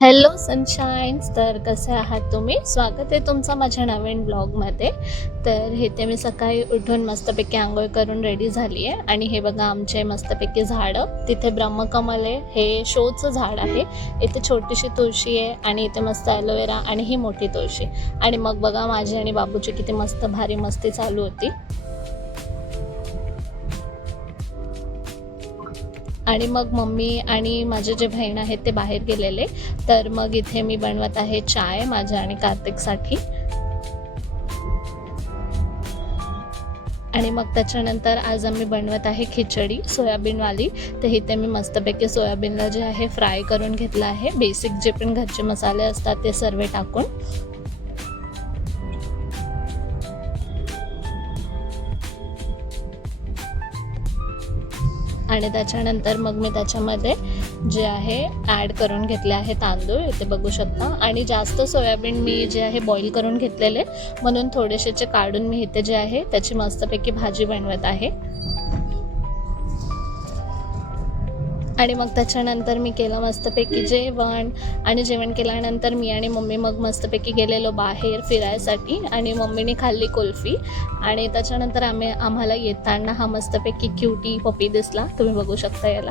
Hello सनशाईन्स. तर कसे आहात तुम्ही? स्वागत आहे तुमचं माझ्या नवीन ब्लॉगमध्ये. तर इथे मी सकाळी उठून मस्तपैकी आंघोळ करून रेडी झाली आहे आणि हे बघा आमचे मस्तपैकी झाडं. तिथे ब्रह्मकमल आहे, हे शोचं झाड आहे. इथे छोटीशी तुळशी आहे आणि इथे मस्त ॲलोवेरा आणि ही मोठी तुळशी. आणि मग बघा माझी आणि बाबूची किती मस्त भारी मस्ती चालू होती. आणि मग मम्मी आणि माझे जे बहीण आहेत ते बाहेर गेलेले. तर मग इथे मी बनवत आहे चाय माझ्या आणि कार्तिकसाठी. आणि मग त्याच्यानंतर आज आम्ही बनवत आहे खिचडी सोयाबीनवाली. तर इथे मी मस्तपैकी सोयाबीनला जे आहे फ्राय करून घेतलं आहे, बेसिक जे पण घरचे मसाले असतात ते सर्व टाकून. आणि त्याच्यानंतर मग मी त्याच्यामध्ये जे आहे ॲड करून घेतले आहे तांदूळ, इथे बघू शकता. आणि जास्त सोयाबीन मी जे आहे बॉईल करून घेतलेले, म्हणून थोडेसेचे काढून मी इथे जे आहे त्याची मस्तपैकी भाजी बनवत आहे. आणि मग त्याच्यानंतर मी केलं मस्तपैकी जेवण. आणि जेवण केल्यानंतर मी आणि मम्मी मग मस्तपैकी गेलेलो बाहेर फिरायसाठी आणि मम्मीने खाल्ली कुल्फी. आणि त्याच्यानंतर आम्हाला येताना हा मस्तपैकी क्यूटी पपी दिसला, तुम्ही बघू शकता याला.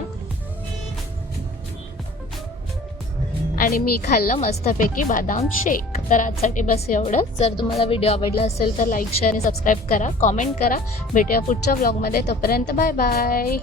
आणि मी खाल्लं मस्तपैकी बदाम शेक. तर आजसाठी बस एवढंच. जर तुम्हाला व्हिडिओ आवडला असेल तर लाईक शेअर आणि सबस्क्राईब करा, कॉमेंट करा. भेटूया पुढच्या ब्लॉगमध्ये. तोपर्यंत बाय बाय.